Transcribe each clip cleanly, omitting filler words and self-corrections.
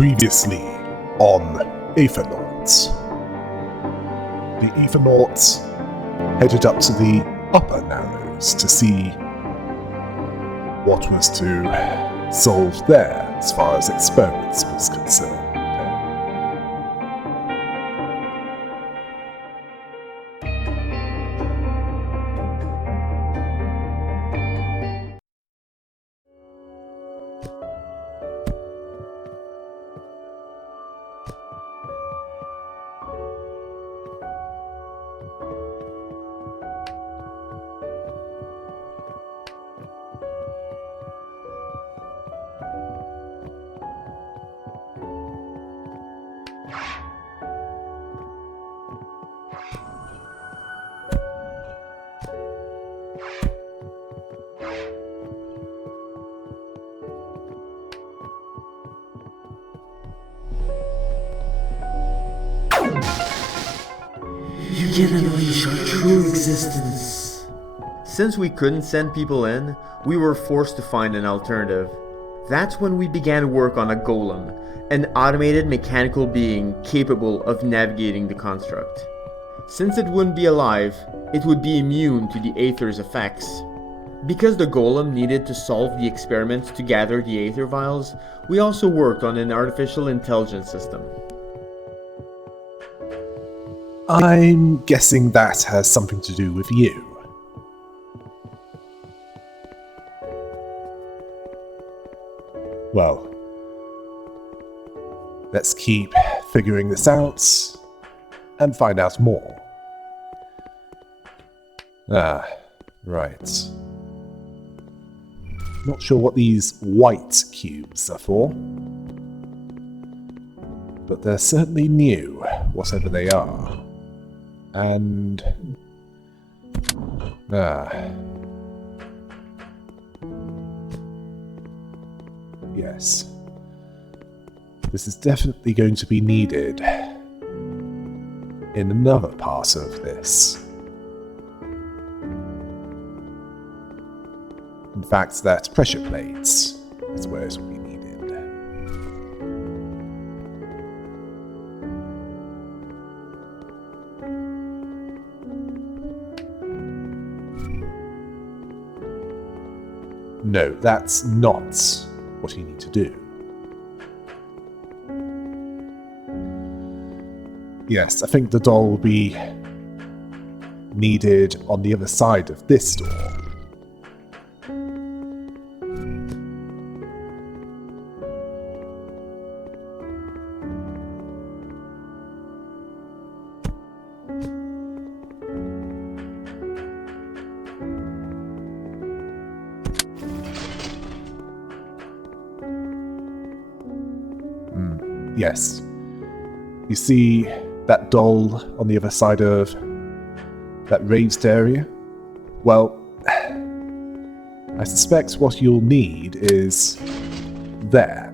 Previously on Aethernaut. The Aethernauts headed up to the upper Narrows to see what was to solve there as far as experiments was concerned. You can unleash our true existence. Since we couldn't send people in, we were forced to find an alternative. That's when we began work on a golem, an automated mechanical being capable of navigating the construct. Since it wouldn't be alive, it would be immune to the Aether's effects. Because the golem needed to solve the experiments to gather the Aether vials, we also worked on an artificial intelligence system. I'm guessing that has something to do with you. Well, let's keep figuring this out and find out more. Right. Not sure what these white cubes are for, but they're certainly new, whatever they are. And... yes. This is definitely going to be needed in another part of this. In fact, that pressure plate is where it will be needed. No, that's not what you need to do. Yes, I think the doll will be needed on the other side of this door. Yes. You see that doll on the other side of that raised area? Well, I suspect what you'll need is there.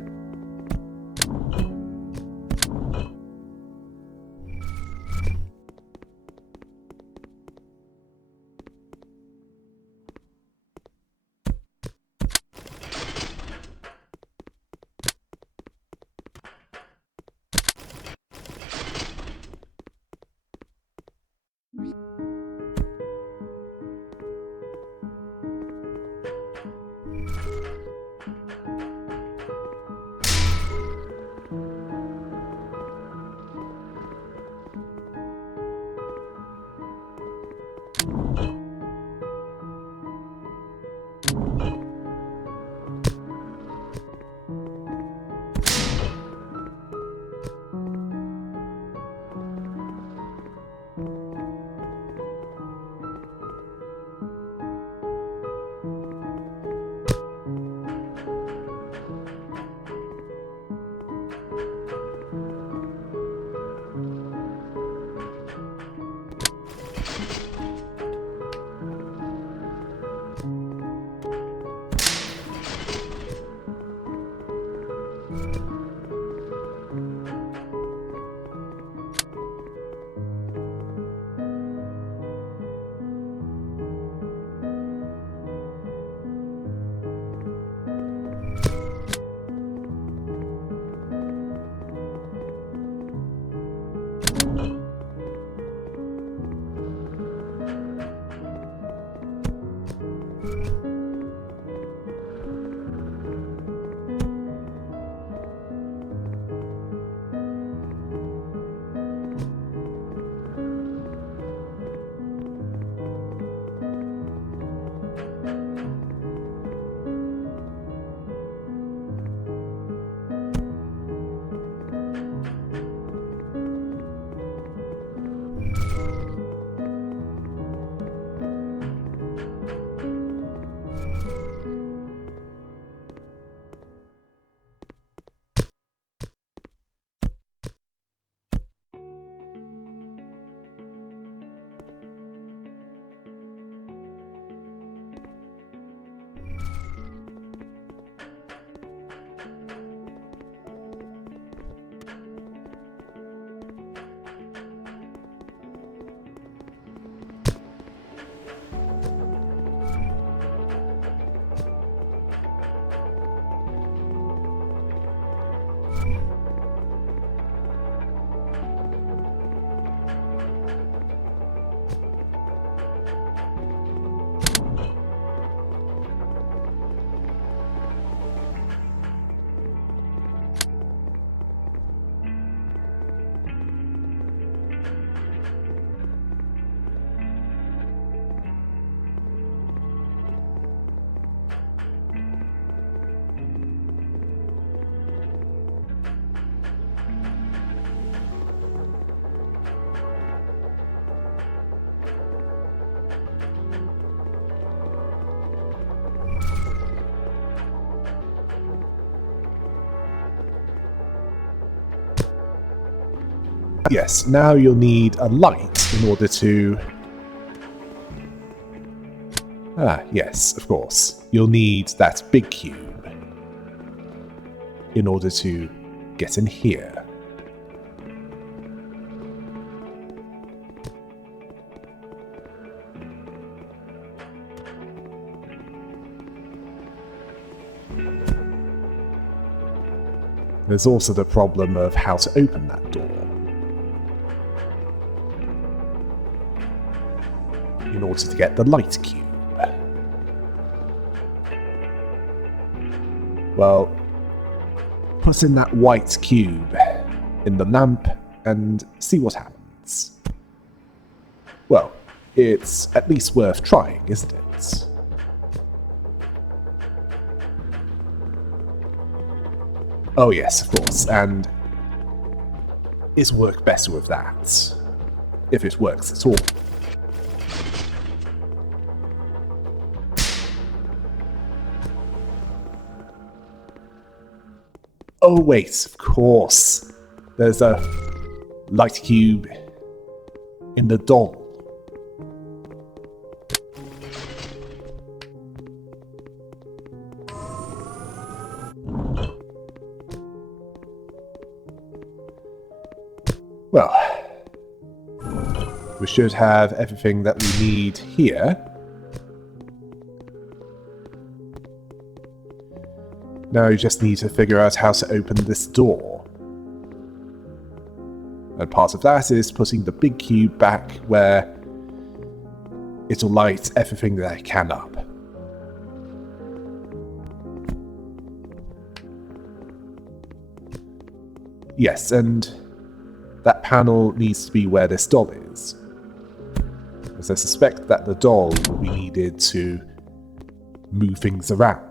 Yes, now you'll need a light in order to... Ah, yes, of course. You'll need that big cube in order to get in here. There's also the problem of how to open that door. In order to get the light cube. Well, put in that white cube in the lamp and see what happens. Well, it's at least worth trying, isn't it? Oh yes, of course, and it's worked better with that. If it works at all. Oh wait, of course. There's a light cube in the doll. Well, we should have everything that we need here. Now you just need to figure out how to open this door. And part of that is putting the big cube back where it'll light everything that I can up. Yes, and that panel needs to be where this doll is. As I suspect that the doll will be needed to move things around.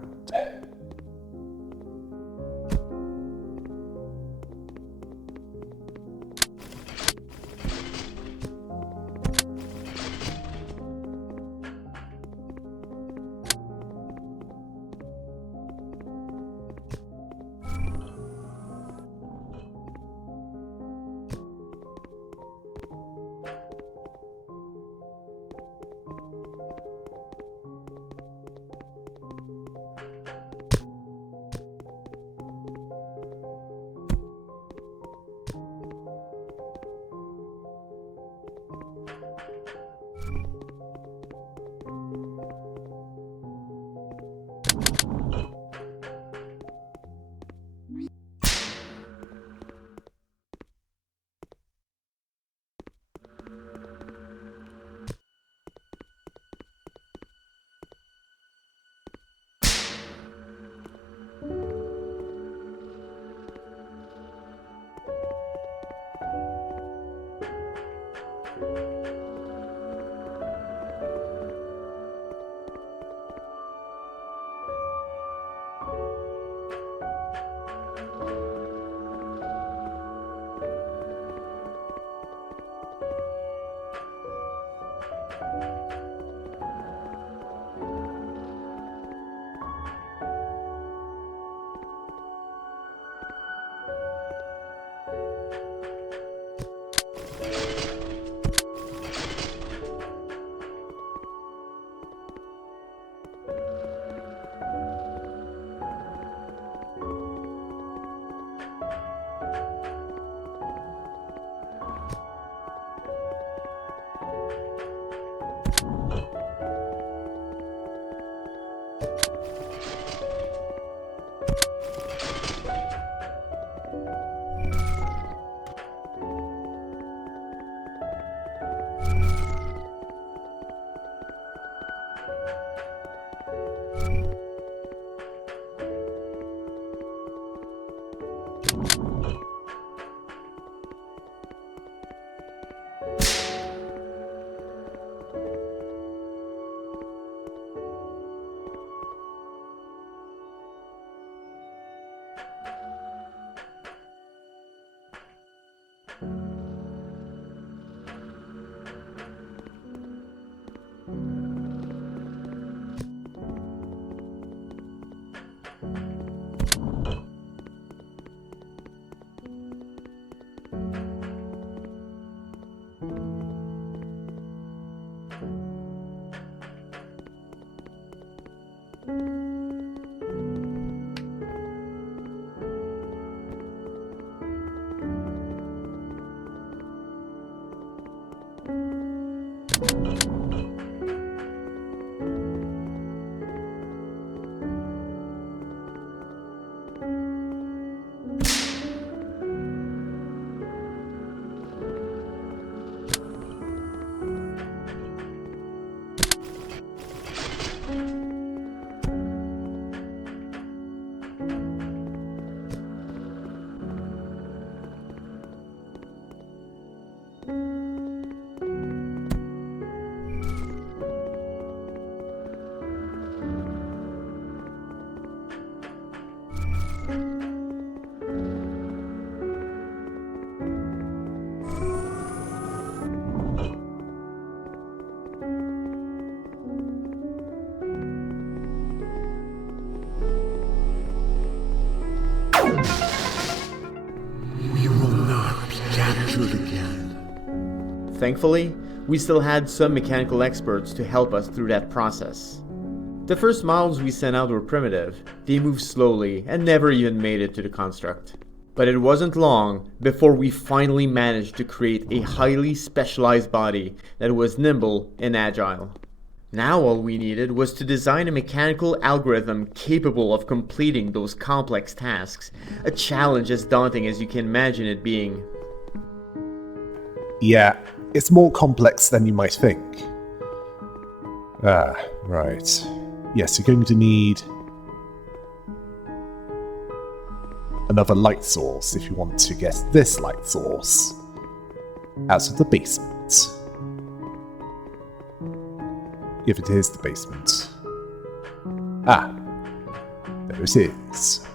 Thankfully, we still had some mechanical experts to help us through that process. The first models we sent out were primitive. They moved slowly and never even made it to the construct. But it wasn't long before we finally managed to create a highly specialized body that was nimble and agile. Now all we needed was to design a mechanical algorithm capable of completing those complex tasks, a challenge as daunting as you can imagine it being. Yeah, it's more complex than you might think. Ah, right. Yes, you're going to need another light source if you want to get this light source out of the basement. If it is the basement. Ah, there it is.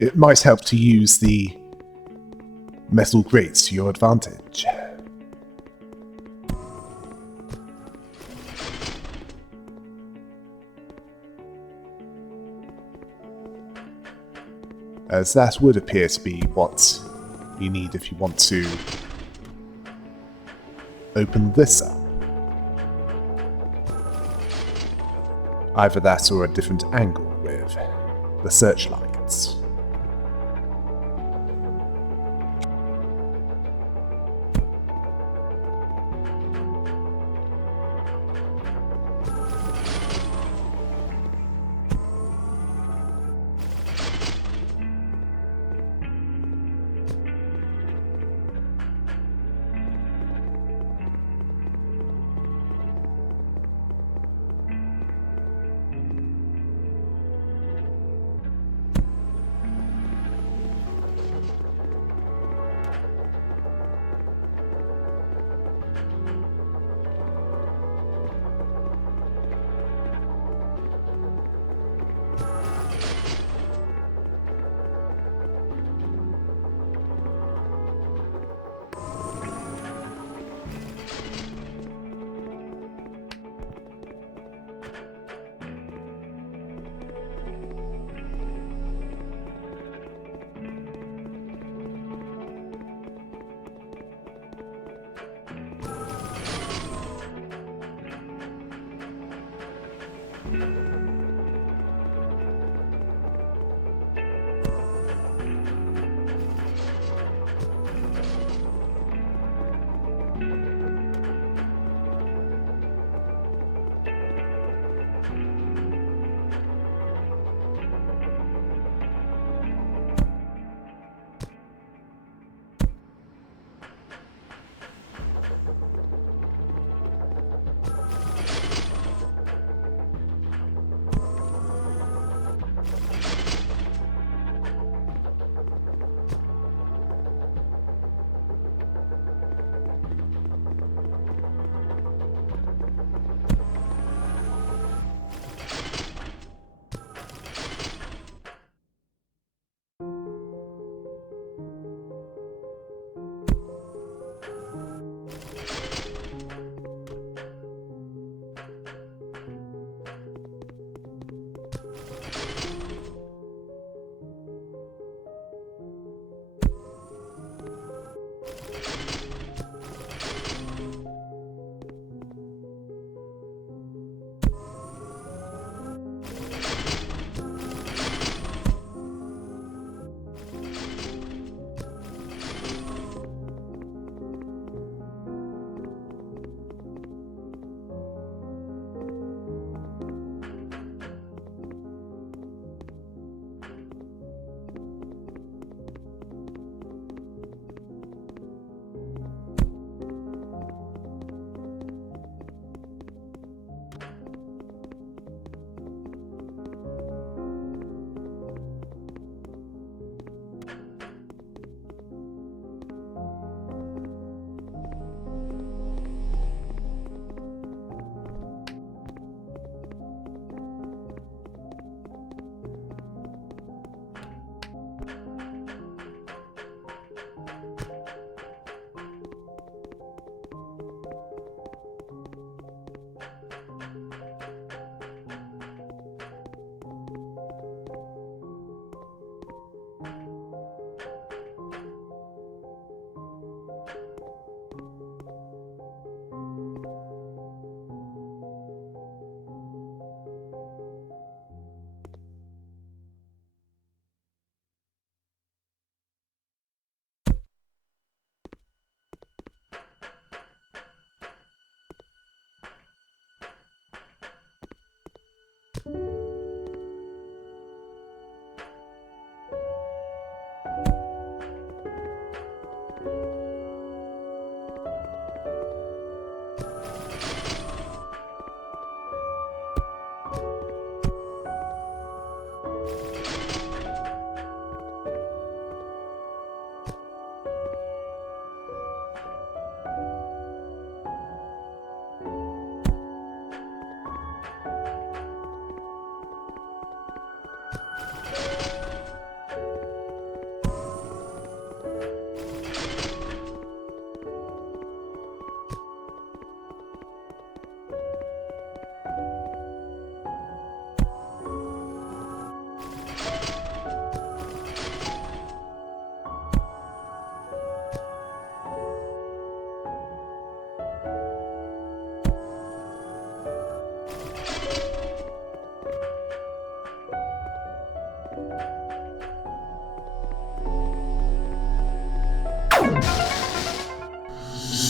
It might help to use the metal grates to your advantage. As that would appear to be what you need if you want to open this up. Either that or a different angle with the searchlights.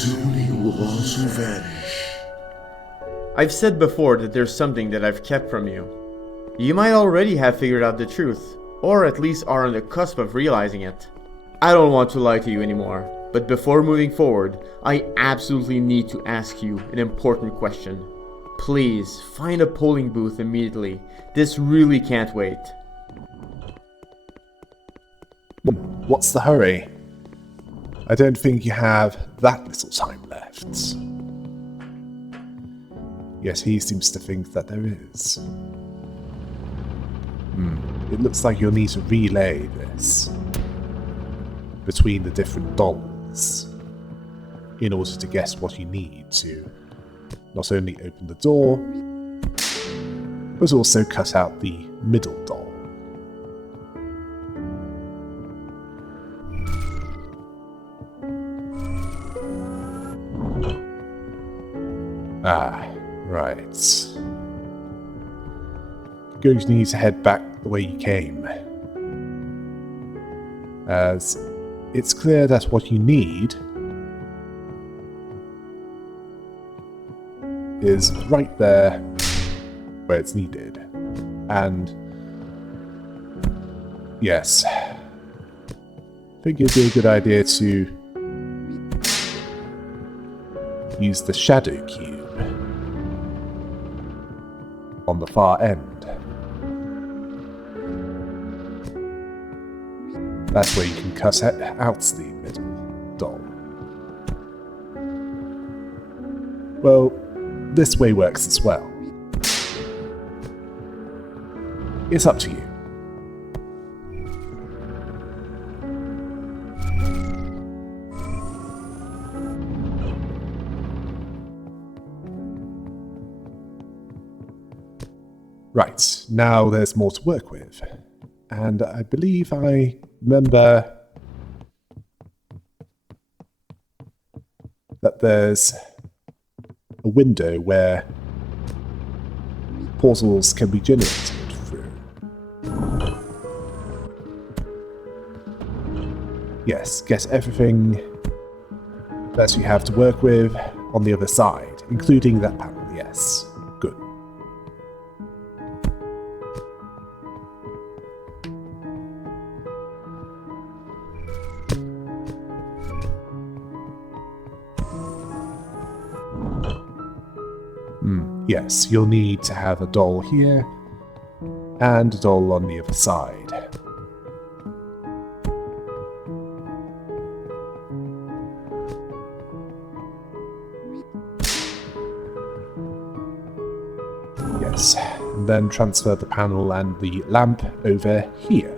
soon he will also vanish. I've said before that there's something that I've kept from you. You might already have figured out the truth, or at least are on the cusp of realizing it. I don't want to lie to you anymore, but before moving forward, I absolutely need to ask you an important question. Please, find a polling booth immediately. This really can't wait. What's the hurry? I don't think you have that little time left. Yet he seems to think that there is. It looks like you'll need to relay this between the different dolls in order to guess what you need to not only open the door, but also cut out the middle doll. Right. You're going to need to head back the way you came, as it's clear that what you need is right there where it's needed. And yes, I think it'd be a good idea to use the shadow cube on the far end. That's where you can cut out the middle doll. Well, this way works as well. It's up to you. Right, now there's more to work with. And I believe I remember that there's a window where portals can be generated through. Yes, get everything that you have to work with on the other side, including that panel, yes. Good. Yes, you'll need to have a doll here, and a doll on the other side. Yes, and then transfer the panel and the lamp over here.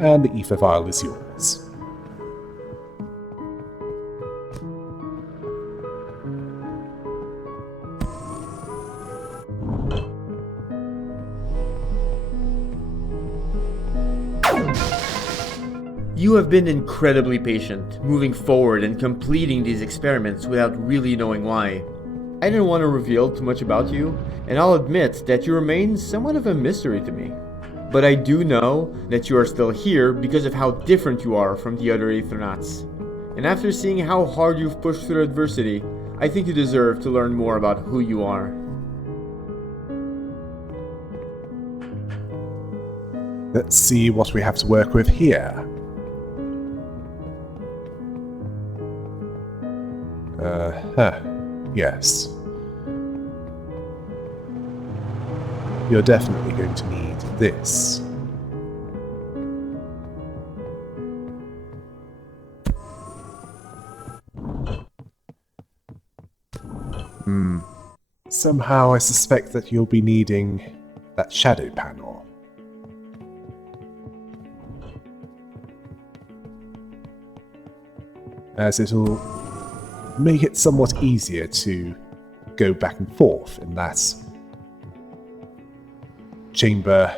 And the ether vial is yours. You have been incredibly patient, moving forward and completing these experiments without really knowing why. I didn't want to reveal too much about you, and I'll admit that you remain somewhat of a mystery to me. But I do know that you are still here because of how different you are from the other Aethernauts. And after seeing how hard you've pushed through adversity, I think you deserve to learn more about who you are. Let's see what we have to work with here. Yes. You're definitely going to need this. Somehow I suspect that you'll be needing that shadow panel. As it'll make it somewhat easier to go back and forth in that chamber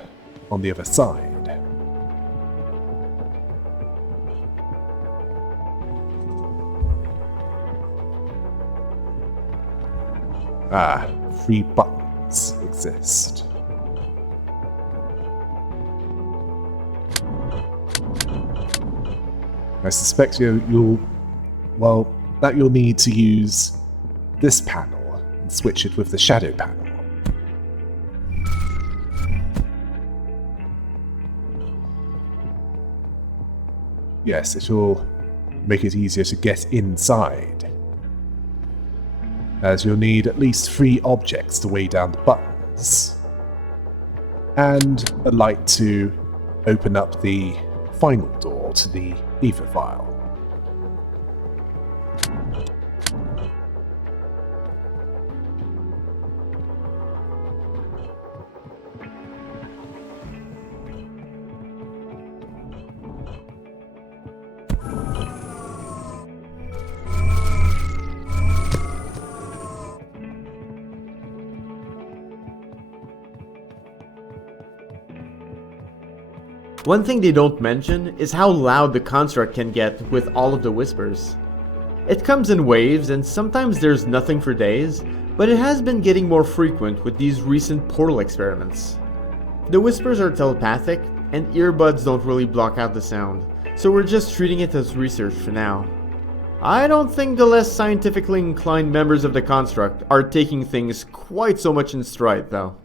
on the other side. Ah, 3 buttons exist. I suspect you'll Well, that you'll need to use this panel and switch it with the shadow panel. Yes, it will make it easier to get inside, as you'll need at least 3 objects to weigh down the buttons, and a light to open up the final door to the ether file. One thing they don't mention is how loud the construct can get with all of the whispers. It comes in waves and sometimes there's nothing for days, but it has been getting more frequent with these recent portal experiments. The whispers are telepathic and earbuds don't really block out the sound, so we're just treating it as research for now. I don't think the less scientifically inclined members of the construct are taking things quite so much in stride though.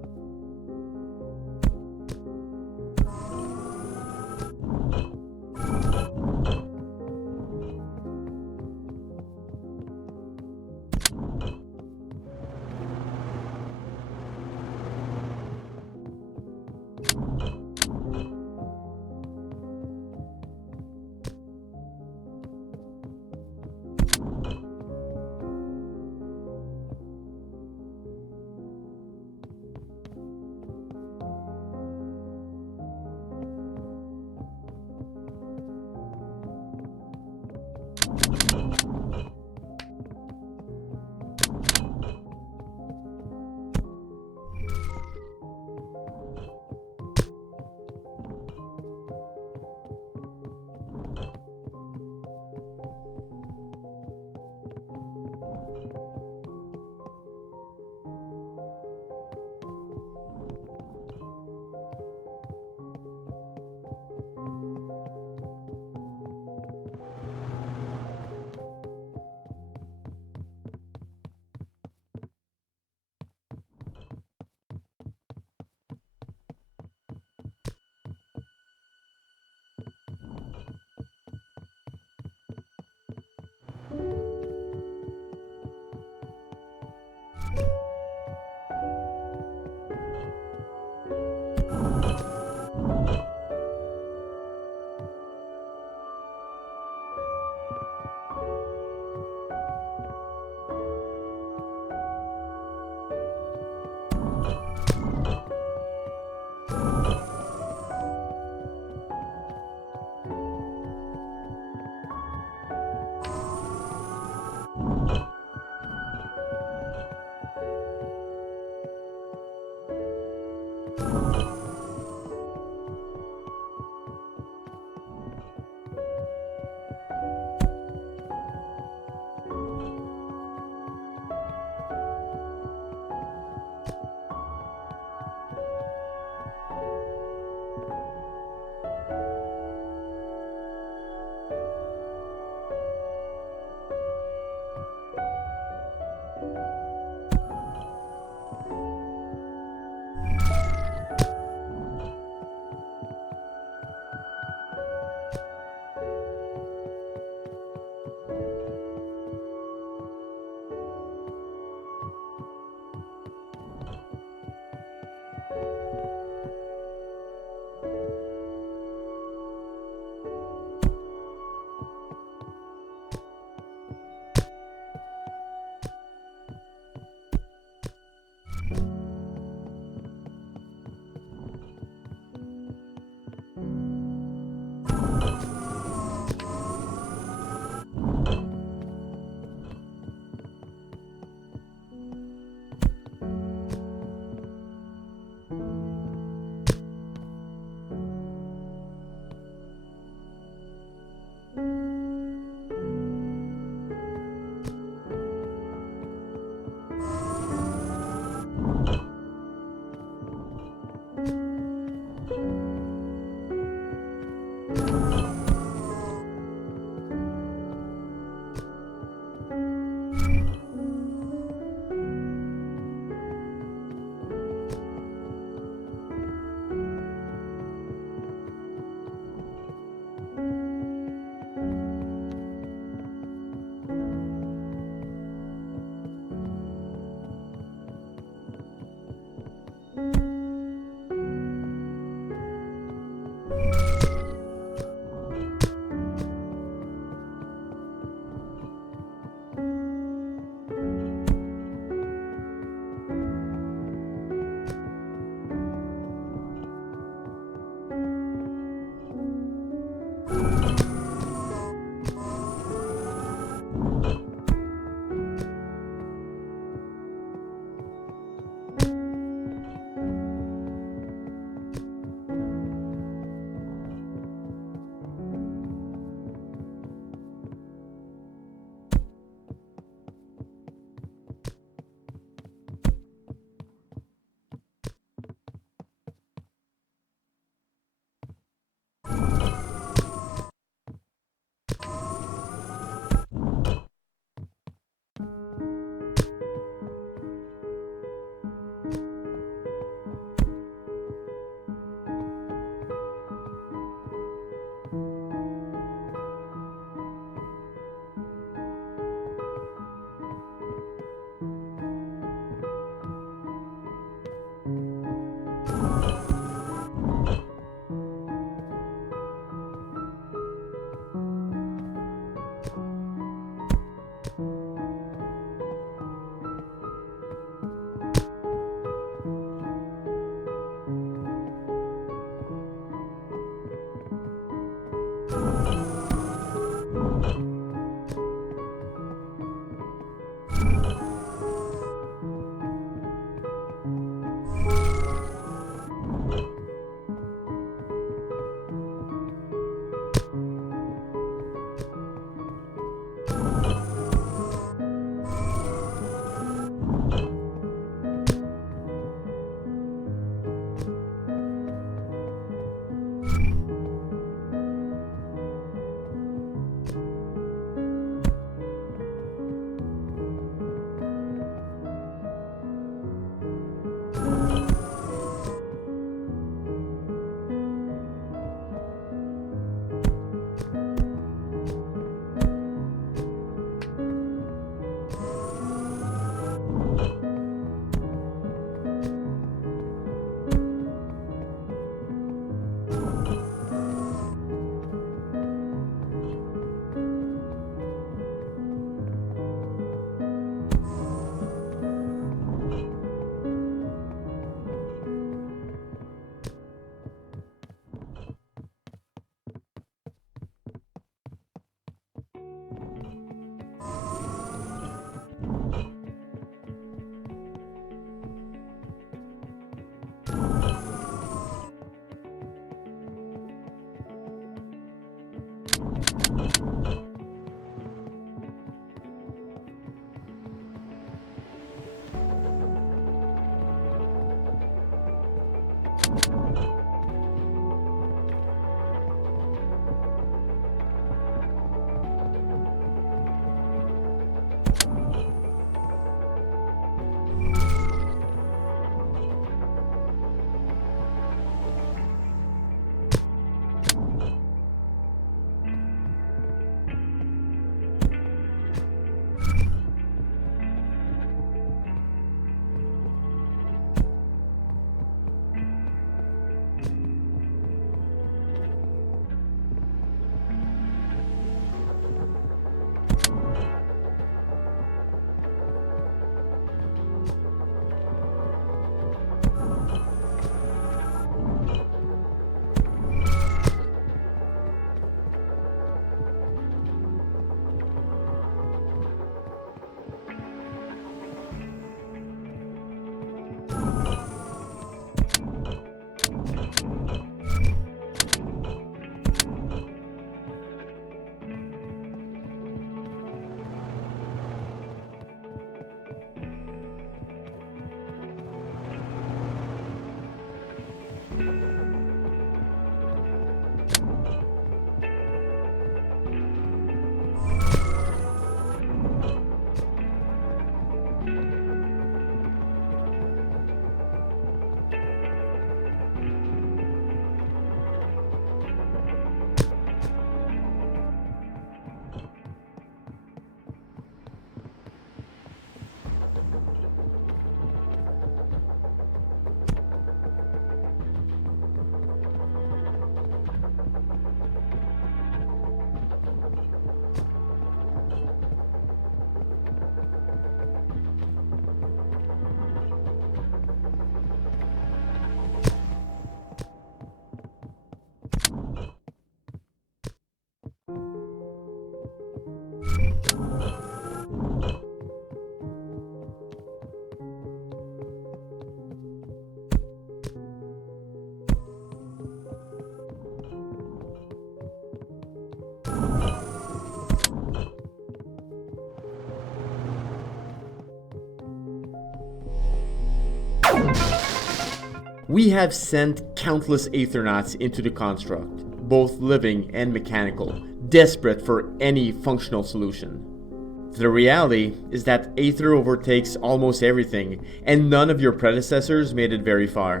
We have sent countless Aethernauts into the construct, both living and mechanical, desperate for any functional solution. The reality is that Aether overtakes almost everything, and none of your predecessors made it very far.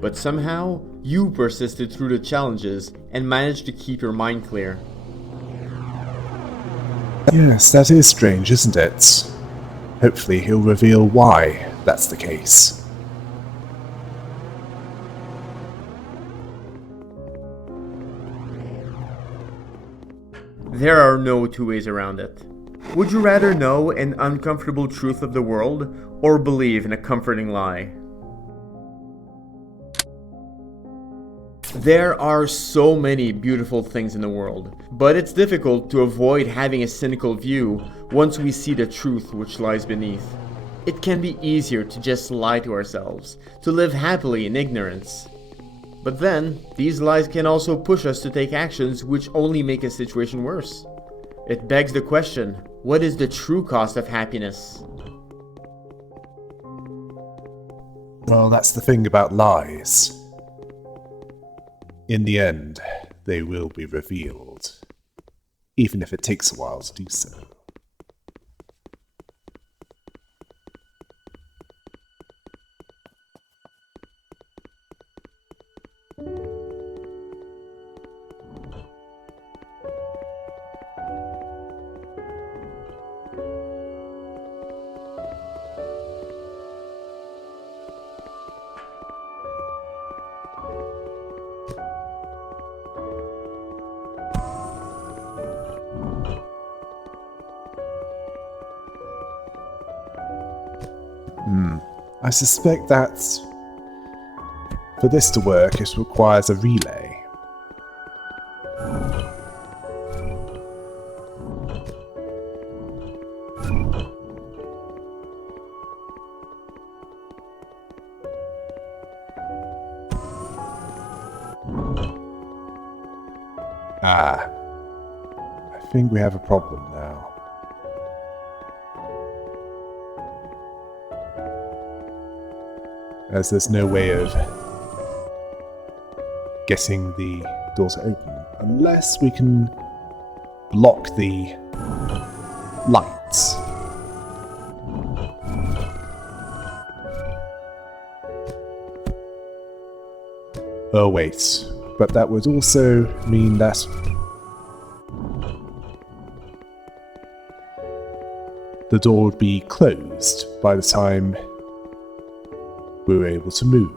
But somehow, you persisted through the challenges and managed to keep your mind clear. Yes, that is strange, isn't it? Hopefully he'll reveal why that's the case. There are no two ways around it. Would you rather know an uncomfortable truth of the world, or believe in a comforting lie? There are so many beautiful things in the world, but it's difficult to avoid having a cynical view once we see the truth which lies beneath. It can be easier to just lie to ourselves, to live happily in ignorance. But then, these lies can also push us to take actions which only make a situation worse. It begs the question, what is the true cost of happiness? Well, that's the thing about lies. In the end, they will be revealed, even if it takes a while to do so. I suspect that for this to work, it requires a relay. Ah, I think we have a problem now. As there's no way of getting the door to open unless we can block the lights. Oh wait, but that would also mean that the door would be closed by the time we were able to move.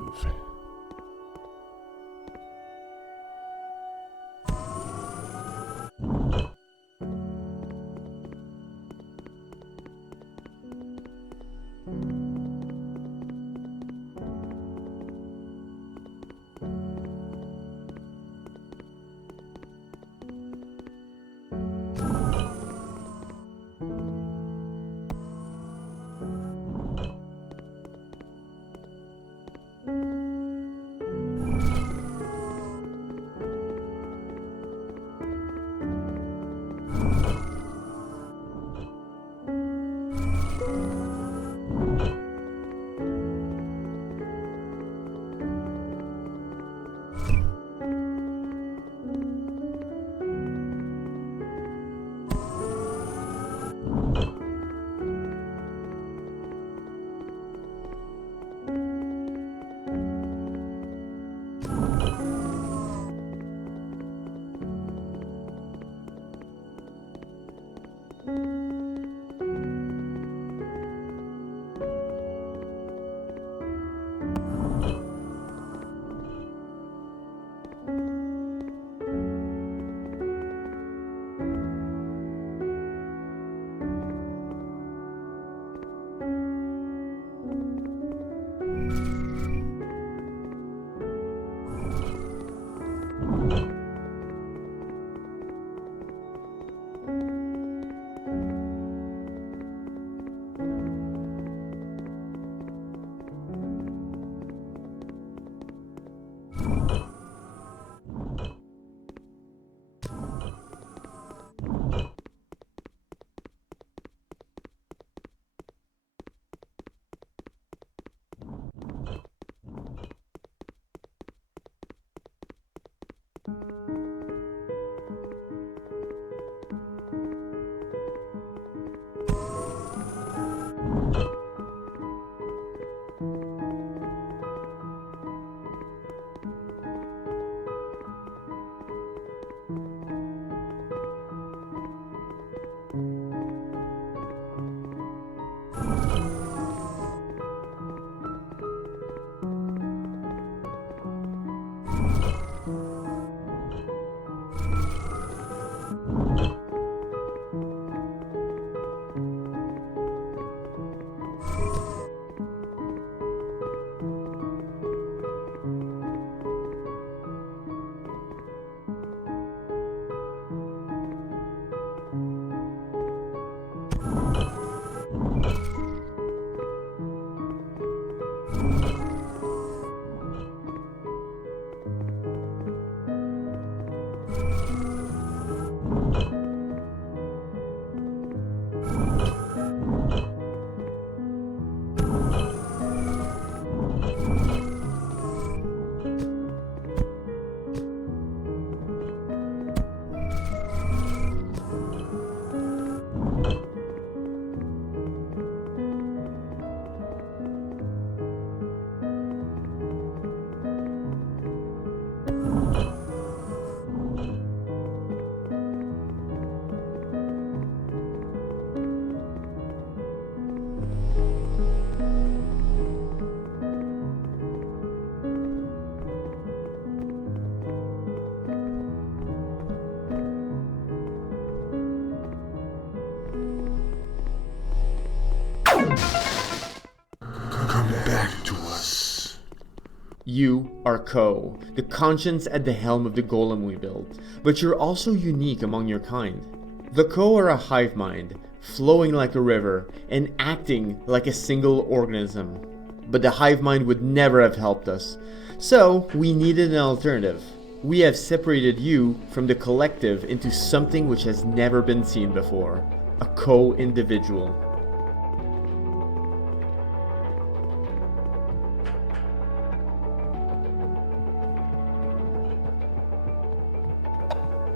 You are Ko, the conscience at the helm of the golem we built, but you're also unique among your kind. The Ko are a hive mind, flowing like a river and acting like a single organism. But the hive mind would never have helped us, so we needed an alternative. We have separated you from the collective into something which has never been seen before, a co-individual.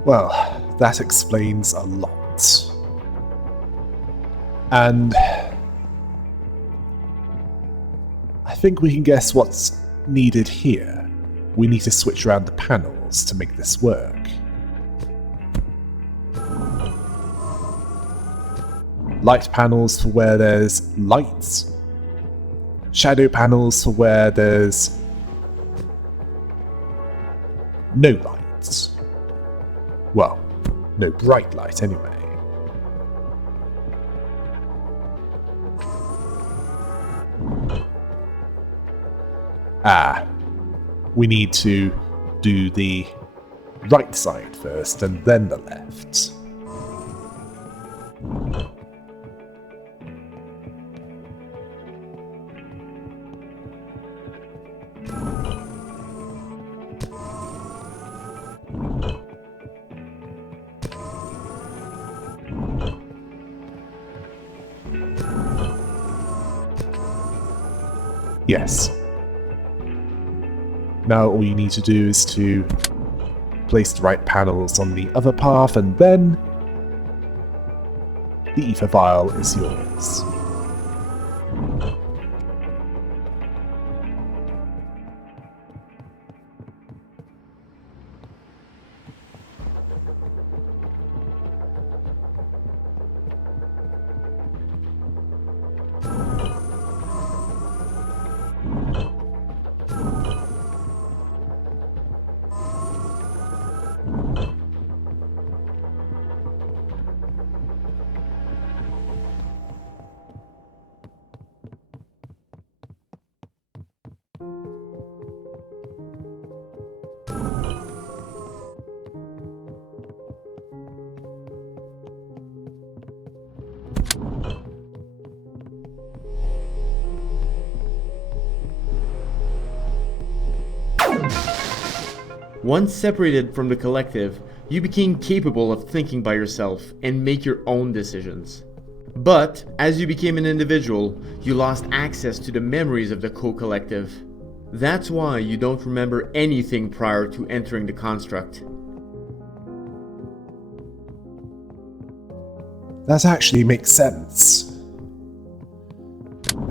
Well, that explains a lot. And I think we can guess what's needed here. We need to switch around the panels to make this work. Light panels for where there's lights. Shadow panels for where there's no lights. Well, no bright light anyway. We need to do the right side first and then the left. Yes. Now all you need to do is to place the right panels on the other path, and then the ether vial is yours. Once separated from the collective, you became capable of thinking by yourself and make your own decisions. But, as you became an individual, you lost access to the memories of the co-collective. That's why you don't remember anything prior to entering the construct. That actually makes sense,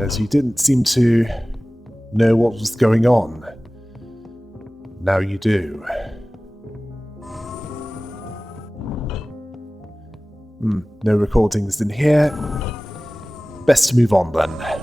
as you didn't seem to know what was going on. Now you do. No recordings in here. Best to move on then.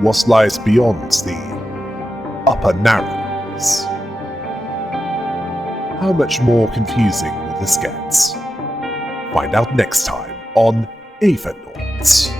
what lies beyond the upper narrows. How much more confusing will this get? Find out next time on Aethernaut.